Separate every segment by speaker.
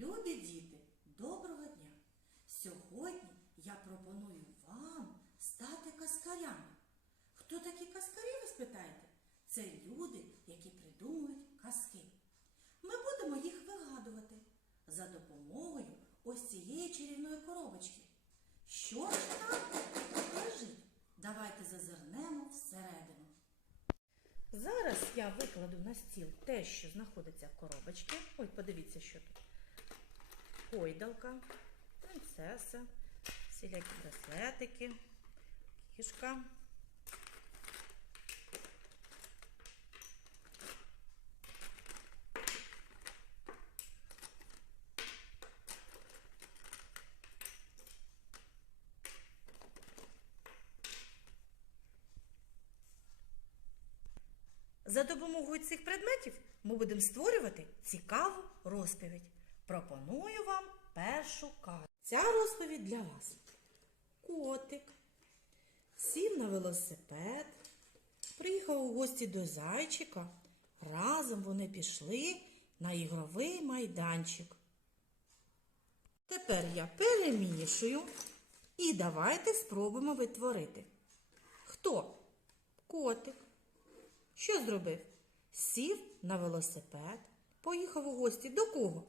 Speaker 1: Любі діти, доброго дня! Сьогодні я пропоную вам стати каскарями. Хто такі каскарі, ви спитаєте? Це люди, які придумують казки. Ми будемо їх вигадувати за допомогою ось цієї чарівної коробочки. Що ж там лежить? Давайте зазирнемо всередину. Зараз я викладу на стіл те, що знаходиться в коробочці. Ой, подивіться, що тут. Гойдалка, принцеса, всілякі браслетики, кішка. За допомогою цих предметів ми будемо створювати цікаву розповідь. Пропоную вам першу казку. Ця розповідь для вас. Котик сів на велосипед, приїхав у гості до зайчика. Разом вони пішли на ігровий майданчик. Тепер я перемішую і давайте спробуємо витворити. Хто? Котик. Що зробив? Сів на велосипед, поїхав у гості до кого?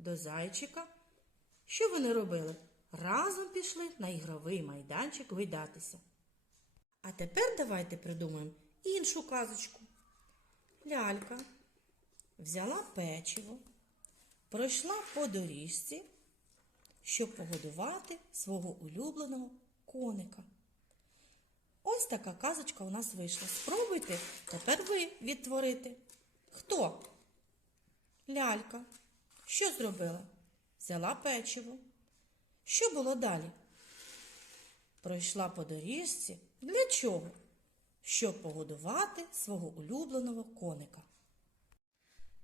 Speaker 1: До зайчика. Що вони робили? Разом пішли на ігровий майданчик гойдатися. А тепер давайте придумаємо іншу казочку. Лялька взяла печиво, пройшла по доріжці, щоб погодувати свого улюбленого коника. Ось така казочка у нас вийшла. Спробуйте тепер ви відтворити. Хто? Лялька. Що зробила? Взяла печиво. Що було далі? Пройшла по доріжці. Для чого? Щоб погодувати свого улюбленого коника.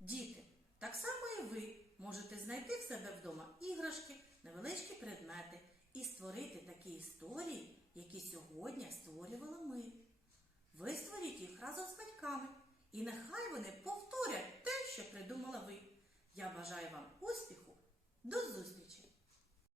Speaker 1: Діти, так само і ви можете знайти в себе вдома іграшки, невеличкі предмети і створити такі історії, які сьогодні створювали ми. Ви створіть їх разом з батьками, і нехай вони повторять те, що придумала ви. Я бажаю вам успіху. До зустрічі!